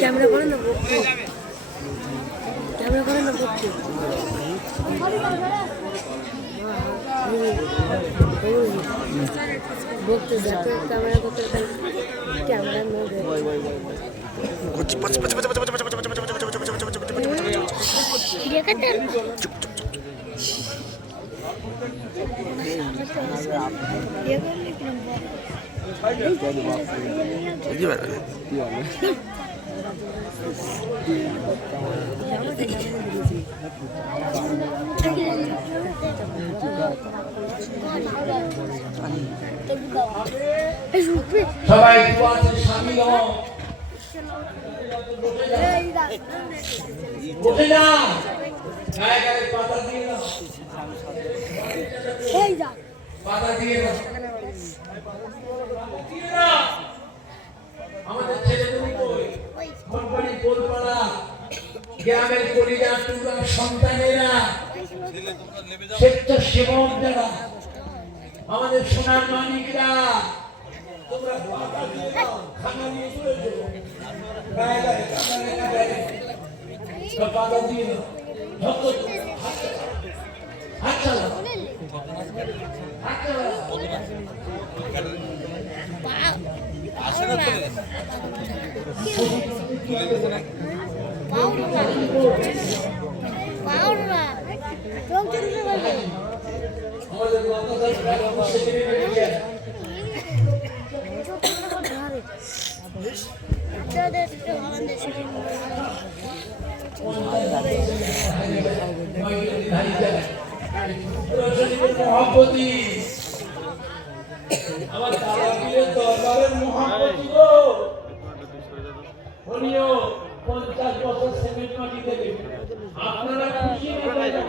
Camera করে না বকতে, ক্যামেরা করে না বকতে। বকতে যাতে ক্যামেরা করতে ক্যামেরা মধ্যে সবাই শামিল হও। উঠে না গায়ে গায়ে পাতা দিয়ে দাও, পাতা দিয়ে দাও। আমাদের ছেলেগুলি কই? কোম্পানি কোলপাড়া গ্রামের পরিবার টুকরা সন্তানেরা, স্বেচ্ছাসেবক যারা, আমাদের সোনার মানিকরা, তোমরা পাতা দিয়ে দাও, খানা নিয়ে চলে যাও। গায়ে গায়ে পাতা দিয়ে দাও। হাত চালাও, হাত চালাও। মহাপতি আমার দাদা পীরের দরবারের মহাপতি গো, উনিও 50 বছর সিমেন্ট মাটি দেবে। আপনারা খুশি না?